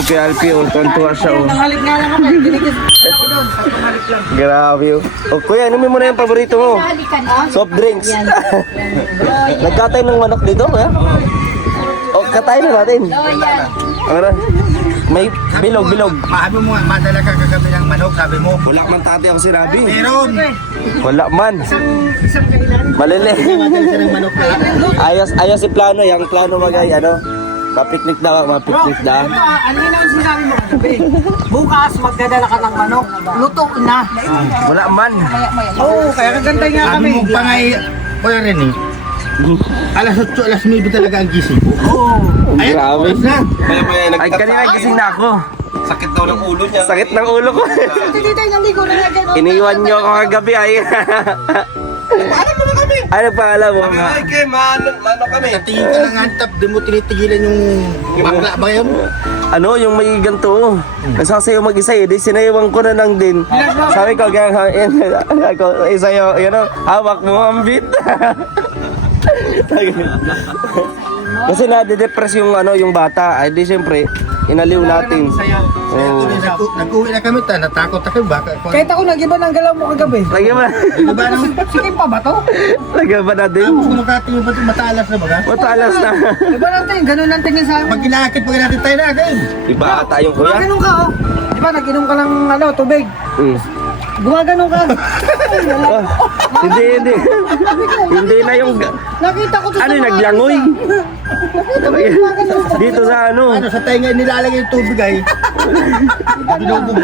ni Kuya Alpi, oh. Tuwan-tuwa siya, oh. Nanghalik nga lang ako. Dinigit ako doon. Nanghalik lang. Grabe, oh. Oh, Kuya, inumin mo na yung paborito mo. Soft drinks. Nagkatay ng manok dito, Kuya? Oh, katayin na natin. Ano? May bilog. Maabi mo nga, madala ka kagabi ng manok, sabi mo. Wala man tati ako si Rabi. Meron! Wala man. Isang kailan. Malili. Madala ka ng manok na. Ayos si plano. Yung plano magay, ano? Mapiknik daw, mapiknik daw. Ito, ano yun ang sinabi mo kagabi? Bukas magdadala ka ng manok. Luto na. Wala man. Oo, kaya kaganda nga Sabi kami. mo pa nga eh, Kuya Rene, alas 8, alas 9 talaga ang gising ko. Oo. Ayun, Grabe. oras na. Ay, kanina gising na ako. Sakit daw ng ulo niya. Sakit ng ulo ko. Hindi tayo naligo na nga gano'n. Iniwan niyo ako kagabi ay. Paano mo na kami? Ano pa alam mo? Ay, kay mano kami. Tingin ka ng antap, di mo tinitigilan yung bakla ba yun? Ano, yung may ganito. Nagsasayaw mag-isa eh. Di sinayawan ko na lang din. Sabi ko, isayaw, you know, hawak mo ang beat. Kasi nade-depress yung ano, yung bata. Ay di siyempre, inaliw natin. Oh. Nag-uwi na kami, natakot ako baka. Kahit ako nag-iba ng galaw mo kagabi. Lagyan ba? Di ba nang Sige pa ba to? Lagyan ba natin? kumukati yung bato matalas na baga? Matalas na. Diba natin, ganun lang tingin sa akin. Pag inakit pag natin tayo na agad. Iba tayong kuya. Gumaganon ka oh. Diba nag-inom ka ng ano, tubig. Mm. Gumaganon ka. Ah, hindi. Hindi na yung... Nakita ko to Ano yung mga naglangoy? gumaganon. Dito sa ano? Ano sa tayo nga nilalagay yung tubig ay. Binububo.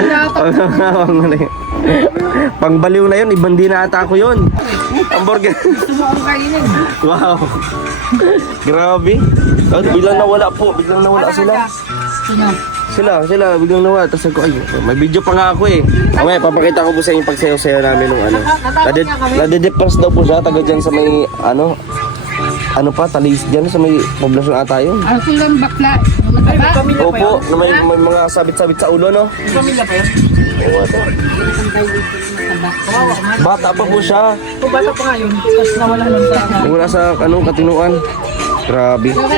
Pangbaliw na yun, ibang di na ata ako yun. Hamburger. Gusto mo akong kainin. Wow. Grabe. Oh, biglang nawala po, biglang nawala sila. Sino? Sila, biglang nawala. Tapos ako, ay, may video pa nga ako eh. Okay, papakita ko po sa inyo yung pagsayaw-sayaw namin nung ano. Nade-depress daw po siya, taga dyan sa may, ano pa, talis dyan sa may poblasyon ata yun. Ang silang bakla. Ay, may pamilya pa Opo, yun. na may mga sabit-sabit sa ulo, no? May pamilya pa yun. Kawawa ka man. Bata pa po siya. Kung bata pa nga yun, tapos nawala nun sa Wala sa, katinuan. Grabe. Ang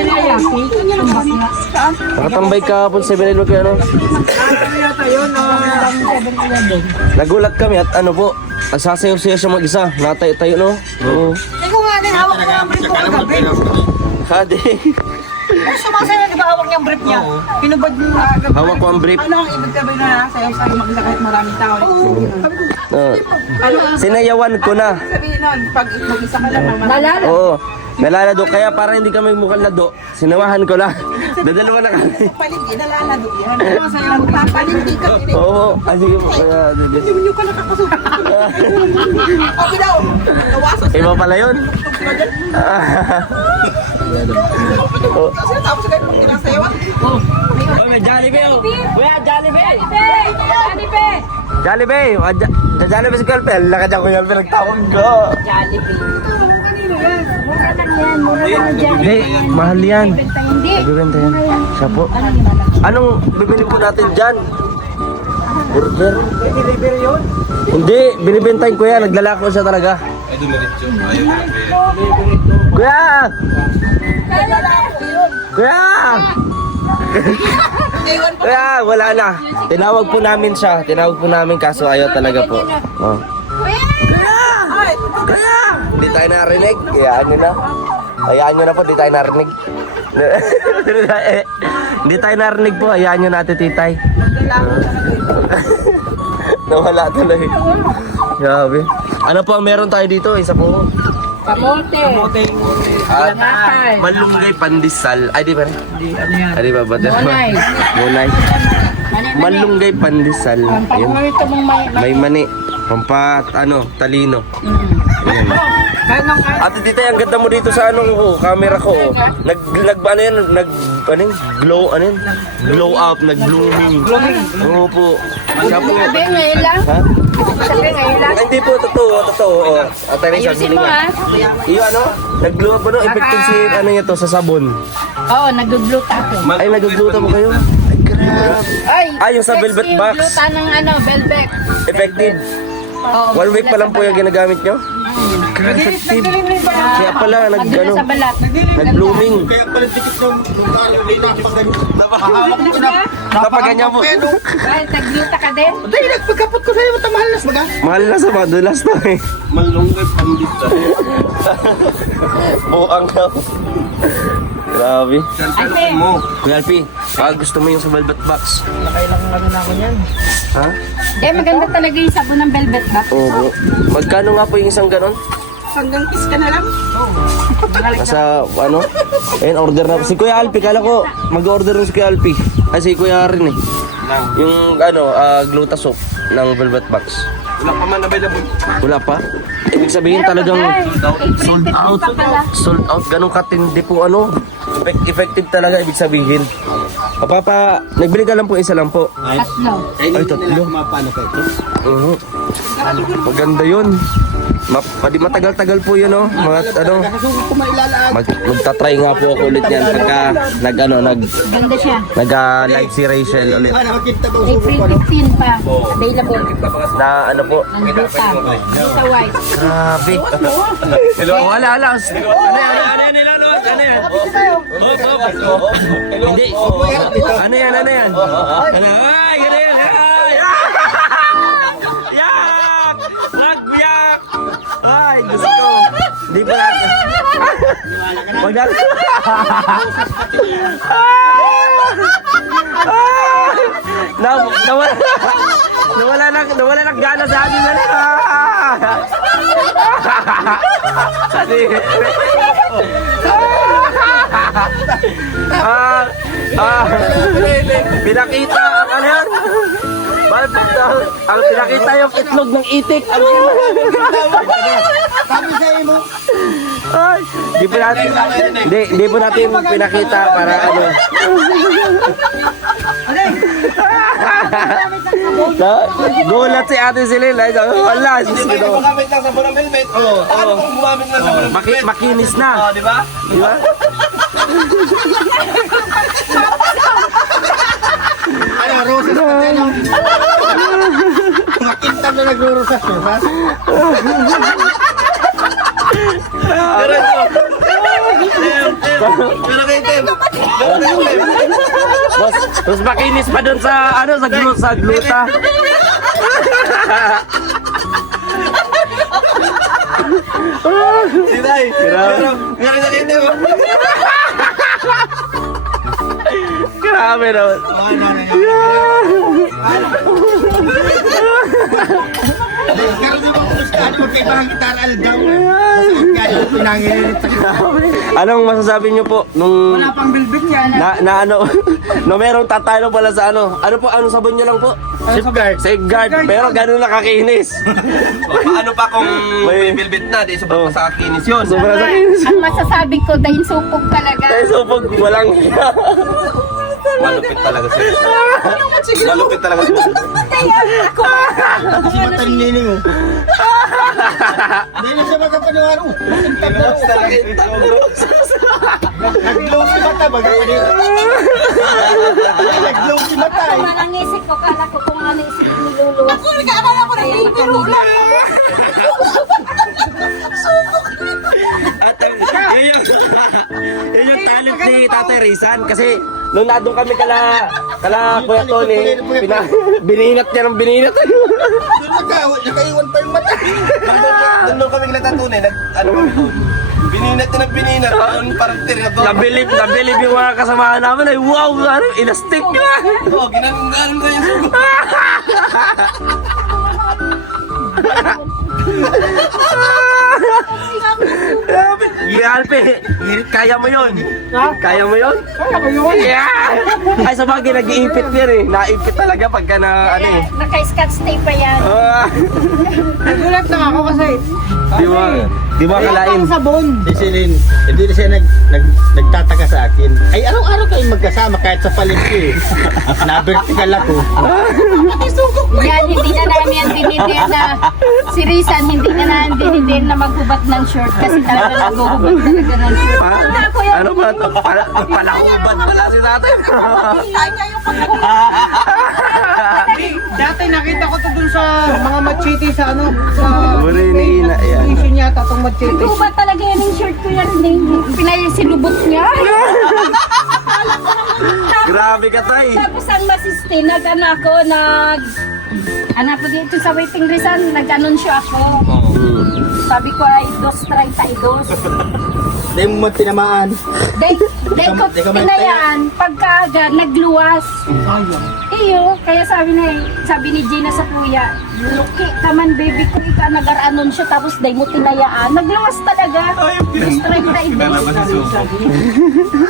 bakla. Nakatambay ka po sa 7-Eleven kayo, no? ano yata yun, Nagulat kami at ano po, nagsasayaw-sayaw siya mag-isa. Natayo-tayo, no? Oo. Ikaw nga din, hawak mo ang brief mo kagabi. Hadi. Kung sumasayo, di ba hawak niya ang brief niya? Pinubad mo na kagabi. Hawak ko ang brief. Ano ang ibig sabihin na sayaw-sayo mag-isa kahit maraming tao? Oo. Ano ang Sinayawan ko na. sabihin nun? Pag mag-isa ka lang, Nalala. Oo. Nalalado. Kaya para hindi kami mukhang lado, sinawahan ko lang. Dadalawa na kami. paligi, nalalado yan. Ano ang sayaw mo? Paligi ka. Oo. Sige po. Kaya, Hindi ka nakakasuka. Sabi daw, nawasan iba pala yun. Oh. kasi tapos kayo kung kinasayawan. Oh, may Jollibee oh. Kuya, Jollibee. Jollibee! Jollibee. Jollibee si Kalpel. Lakad ako yung pinagtawag ko. Jollibee. Mura lang yan. Mura lang ang Hindi, Jollibee. mahal yan. Hindi. Nagbibenta yan. Siya po. Anong bibili po natin dyan? Burger? Deliver yun. Hindi, binibentahin ko yan. Naglalako siya talaga. Ay, dumiretso. Ayaw na. Kuya! Kuya! Kuya, wala na. Tinawag po namin siya. Tinawag po namin kaso ayaw talaga po. Oh. Kuya! Hindi tayo narinig. Hayaan nyo na. Hayaan nyo na po, hindi tayo narinig. Hindi tayo narinig po. Hayaan nyo natin, titay. Nawala tuloy. Grabe. Ano po ang meron tayo dito? Isa po. Kamote. At Langahay. malunggay pandesal. Ay, di ba? Hindi, ano yan? Ay, di ba? Munay. Munay. Malunggay pandesal. Ang Ayun. paborito mong May mani. Pampat, ano, talino. Ayun. Kahit nang kahit. Ate Tita, ang ganda mo dito sa camera ko. Oh. Ano yan? Glow, glow up, nag-blooming. Oo po. Siya po. Sabi ngayon lang. Ha? Sabi ngayon lang. Ay, hindi po, totoo. Oh. Ate Reza, Ayusin mo ha. Iyo ano? Nag-glow up ano? Effective si ano niya to sa sabon. Oo, nag-gluta ako. Ay, nag-gluta mo kayo? Ay, grabe. Ay, Yung sa velvet box. Gluta ng velvet. Effective. Oo. 1 week pa lang po yung ginagamit nyo? Effective. Kaya pala, Madula sa balat. nag-blooming. Kaya pala dikit ng talo, hindi na Napahawak ko na. Napaganyan mo. Dahil tagluta ka din. Dahil nagpagkapot ko sa'yo, matamahalas baga. Mahal na sa madulas to eh. Malunggay pandit ka. Buang na. Grabe. Alpe. Mo. Kuya Alpi, baka gusto mo yung sa velvet box. Nakailang ano na ako yan. Ha? Maganda talaga yung sabon ng velvet box. Oo. Magkano nga po yung isang ganon? Hanggang kiss ka na lang. Nasa ano? Ayun, order na. Si Kuya Alpi, kala ko mag-order rin si Kuya Alpi. Ay, si Kuya rin eh. Yung ano, gluta soap ng velvet box. Wala pa man available. Wala pa? Ibig sabihin talagang sold out. sold out. Ganun katindi po ano. Effective talaga ibig sabihin. Nagbili ka lang po, isa lang po. Tatlo. Ay, tatlo. Mapano ka ito? Maganda yun. Matagal-tagal po yun, oh. Mga ano. Nakasugot ko mailalaan. Magta-try nga po ako ulit yan pagka Ganda siya. nag-live si Rachel ulit. Nakakita ba usugo April ko ano? 15 pa. Available. Na ano po. Ang gluta. Gluta white. Grabe. Hello. Wala. Ano yan? Hindi. Ano yan? Ay, ano yan? Yak! Agbiyak! Ay, gusto ko. Di ba natin? Wag na. Nawala ng gana sa amin na rin. Pinakita ang ano yan? Ang pinakita yung itlog ng itik. Sabi sa'yo mo. Ay, di po natin pinakita para ano. Gulat si Ate Celine. Wala, sus Hindi ko. mo gumamit ng sabon ng velvet. Ano kung gumamit ng sabon ng velvet? Makinis na. Di ba? Di ba? Ano, rosas pa tayo. Makita na nagro-rosas. Rosas? Pero kay Tim. Mas makinis pa dun sa ano sa gluta. Di ba? Pero meron na kay Tim. Grabe naman. Karoon mo kung gusto ano, magkaibang gitara aldaw. Masuot ka yung pinangililit sa Anong masasabi niyo po nung Wala pang velvet yan. na ano no merong tatalo pala sa ano ano sabon niyo lang po? Safeguard. Pero ganun nakakinis. Ano pa kung May- may velvet na? Di sobrang sa kinis yun. Sobrang nakinis. Ang masasabi ko dahil supog talaga. Ay, supog walang Malupit talaga siya. Malupit talaga siya. si Matan Nining mo. Hindi na siya magkapaniwaro. Relax talaga ito. Nag-glow si Mata, magkapaniwaro. Nag-glow si Mata eh. Walang isip ko, kala ko kung ano isip niluluwas. Ako, nagkakala ko na biro lang. Yun yung talent ni Tatay Rizan kasi nung nandun kami kala Kuya Tony, bininat niya ng bininat. Nakaiwan pa yung Mata. Doon kami nagtatunay. Ano kami doon? Bininat na bininat. Doon parang tirador. Nabilib yung mga kasamahan namin ay wow, ano, inastik nyo. Oo, ginaganon na yung sugo. Alpe, kaya mo yun. Kaya mo yun? Kaya ko yun. Yeah! Ay, sa bagay, nag-iipit yan eh. Naipit talaga pagka na, ano eh. Naka-scotch tape pa yan. Nagulat lang ako kasi. Di ba kalain? Ang sabon. Si Celine, hindi na siya nagtataka sa akin. Ay, araw-araw kayong magkasama kahit sa palengke. Na-vertical ako. Yan, hindi na namin yan dinidir na si Rizan, hindi na maghubad ng short kasi talaga naghuhubad talaga ng short. Ano ba ito? Palahubad pala si tatay. Dati nakita ko to dun sa sa mga machete sa ano, sa Buri ni Ina, yan. station yata itong machete. Ito ba talaga yan yung shirt ko yan? Pinasilubot niya. Grabe ka, tay. Tapos ang masiste, ano po dito sa waiting reason, nag-anunsyo ako. Sabi ko ay 2.32. Dahil mo tinamaan. Dahil ko Di ka pinayaan, pagkaaga, nagluwas. Iyo, kaya sabi ni Gina sa kuya, luki ka man baby ko, ika nag-anunsyo tapos dahil mo tinayaan. Nagluwas talaga. 2.32.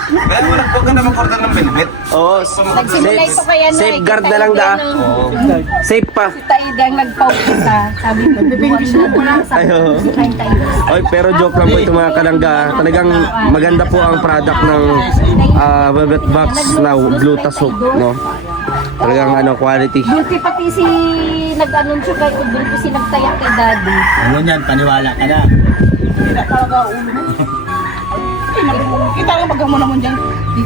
Kaya wala po ka naman order ng velvet. Oo, Nagsimula ito kaya no. safeguard na lang da. Safe pa. Si tayo dahil nagpaupisa. Sabi ko, buwan na lang. Sabi ko, si tayo. Oy, pero joke lang po ito mga kalangga. Talagang maganda po ang product ng Velvet Box na Gluta Soap, no? Talagang quality. Bulti pati si nag-anunsyo kay Udol ko si nagtayak kay Daddy. Ano yan, paniwala ka na. Kita ka bagang mo naman dyan.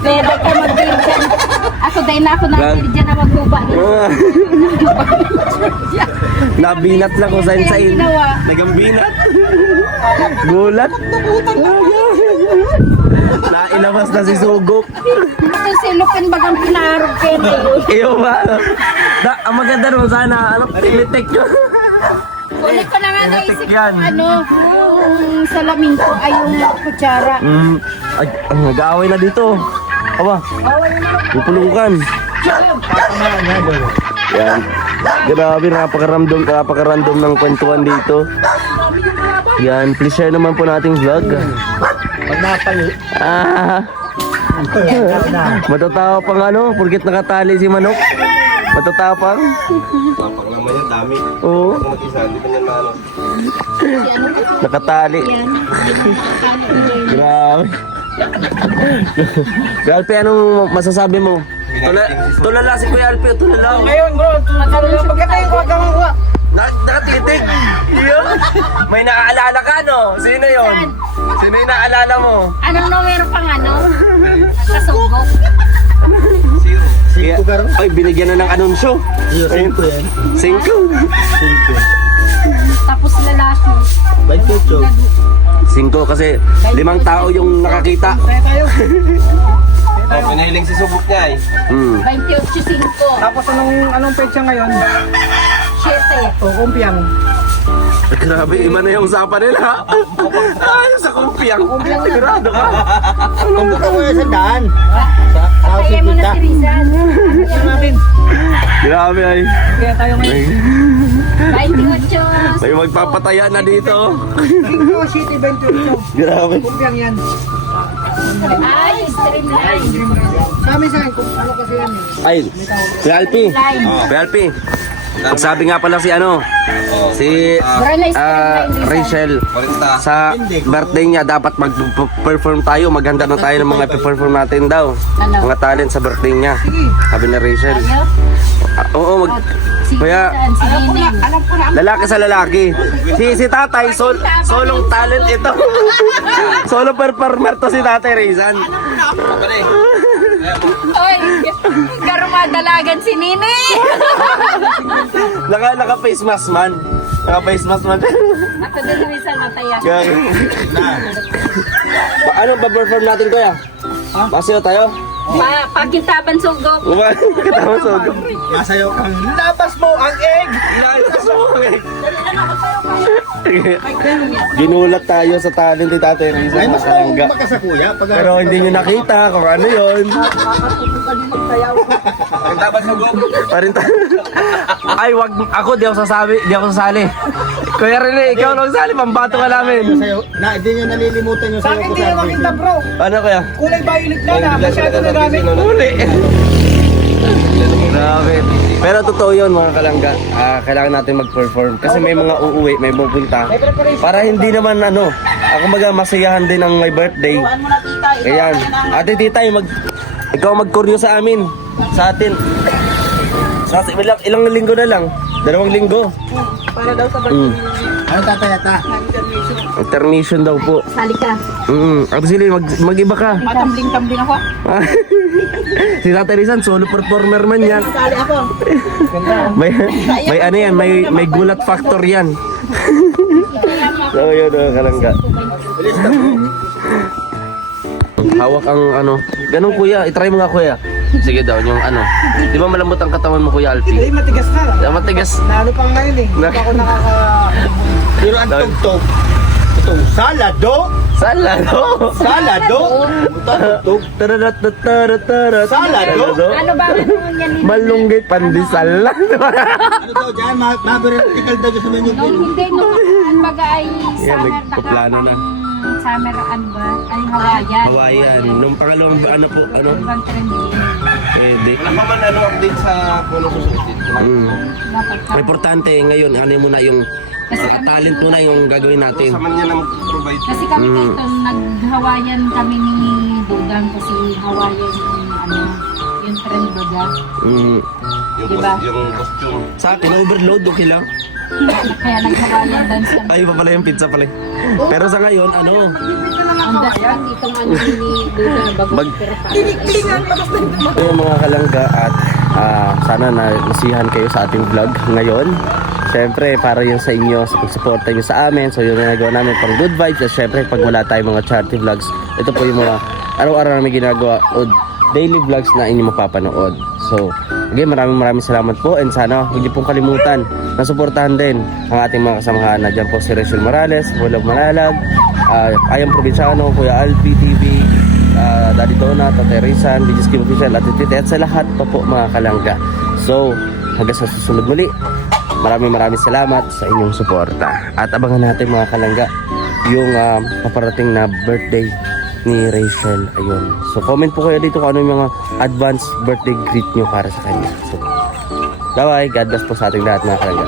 Kaya ba't ka mag-virgin? Ako dahil na ako na-virgin na magkuba. Nabinat lang ko sa insain. Nagambinat. Gulat. Nailabas na si Sugop. Ito si Lupin bagang pinarog kaya na yun. Iyo ba? Ang maganda naman sana, tinitek nyo. Ulit ko na nga naisip yan. yung yung salamin ko ay yung kutsara. Ay, nag-aaway na dito. Aba, pupulukan. Yan. Grabe, napaka-random ng kwentuhan dito. Yan, please share naman po nating vlog. Pag napalo. Matatawa pang porkit nakatali si Manok. Matatapang. Tapang naman yan, dami. Oo, Kung mag-isa, hindi pa niyan maano. nakatali. Grabe. Alpi, anong masasabi mo? Tulala si Kuya Alpi, tulala. Ngayon bro, pagkatay ko hanggang ko. Nakatitig. Yun. May naaalala ka, no? Sino yun? Sino yung naaalala mo? Anong numero pang kasugok? Kaya, ay, binigyan na ng anunsyo. Ayun, 5 yan. 5. 5. Tapos lalaki. 28. 5 kasi 5 tao yung nakakita. Oh, pinahiling si Subok niya eh. 28.5. Tapos anong petsa ngayon? 7. O, kumpiang. Grabe, iba na yung usapan nila. Ay, sa kumpiang. Sigurado ka. Kumbuka mo yung sandaan. Kaya mo na si Rizal. natin. Grabe ay. Kaya tayo ngayon. 28. May magpapataya na dito. 5 City 28. Grabe. Kumpiang yan. Ay, streamline. Sa amin sa akin, kung ano kasi yan eh. Ay, Kuya Alpi. Kuya Alpi. Sabi nga pala si si Rachel, sa birthday niya dapat mag-perform tayo. Maganda na tayo ng mga perform natin daw. Mga talent sa birthday niya. Sabi ni Rachel. Ayaw. Oo, kaya Si Nining. lalaki sa lalaki. Si tatay, solong talent ito. Solo performer to si tatay Rizan. Oy, garumadalagan si Nini. Naka face mask man. Naka face mask man. Ako din Rizal mataya. Ano ba perform natin kuya? Masayo tayo? Pakintaban sugok. Kita mo sugod. Masayaw kang labas mo ang egg! Ginulat tayo sa talent ni Tatay Ay, Rizal mas Makalangga. kumaka sa kuya. Pero hindi nyo nakita kung ano yun. Ang tapat Subok. Parin tayo. Ay, wag ako, di ako sasali. Kuya Rene, ikaw lang sali, pambato ka namin. Sayaw. Hindi nyo nalilimutan yung Sa sayaw akin ko hindi na makita bro. Ano kaya? Kulay violet na na. Masyado na gamit. Uli. Grabe. Pero totoo yun mga kalangga. Kailangan natin mag-perform. Kasi may mga uuwi, may pupunta. Para hindi naman ako masayahan din ang my birthday. Ayan. Ate Titay, ikaw mag-choreo sa amin. Sa atin. Ilang linggo na lang? 2 linggo. Para daw sa Mm. Ano tatayata? Intermission daw po. Sali ka. Actually, mag-iba ka. Matambling-tambling ako. Si Tatay Rizan, solo performer man yan. Sali ako. May ano yan, may gulat factor yan. So yun, kalangga. Hawak ang ano. Ganun kuya, itry mo nga kuya. Sige daw, yung ano. Di ba malambot ang katawan mo kuya Alfie? Ay, matigas na. Matigas. Lalo pang ngayon eh. Hindi pa ako nakaka... Pero ang tugtog, ito, salado, Salado! salado, tugtog, Salado! Ano ba ang yan ni Malunggay pandesal. ano daw dyan, ma-vertical daw dyan sa menu. Nung hindi nung baga ay Yan, summer nagpaplano na. Summer ano ba? Ay Hawaiian. Hawayan. Nung pangalawang ano po, ano? Ibang trending. Pwede. Ano pa man ano update sa kung ano susunod? Dapat ka. Importante ngayon, ano muna yung talent muna yung gagawin natin. Sa man niya na mag-provide. Kasi kami dito, nag-Hawaiian kami ni Dudang kasi Hawaiian yung ano, yung trend baga. Yung, Diba? yung costume. Sa akin, overload, okay lang. Kaya nag-Hawaiian dance kami. Ay, pa pala yung pizza pala. Pero sa ngayon, ano? Ang best lang ditong ano ni Dudang bago Bag- pero pa. Ito yung mga kalangga at sana nasihan kayo sa ating vlog ngayon. Siyempre, para yun sa inyo, sa pagsuporta nyo sa amin. So, yun yung nagawa namin pang good vibes. At siyempre, pag wala tayong mga charity vlogs, ito po yung mga araw-araw namin ginagawa o daily vlogs na inyo mapapanood. So, again, maraming salamat po. And sana, hindi pong kalimutan na suportahan din ang ating mga kasamahan na dyan po si Rachel Morales, Bulog Manalag, Ayang Provinciano, Kuya Alfie TV, Daddy Dona, Tatay Rizan, BG's Kim Official, at Tite, at sa lahat pa po mga kalangga. So, hanggang sa susunod muli, maraming salamat sa inyong suporta. At abangan natin mga kalangga yung paparating na birthday ni Rachel. Ayun. So, comment po kayo dito kung ano yung mga advance birthday greet nyo para sa kanya. So, bye-bye. God bless po sa ating lahat mga kalangga.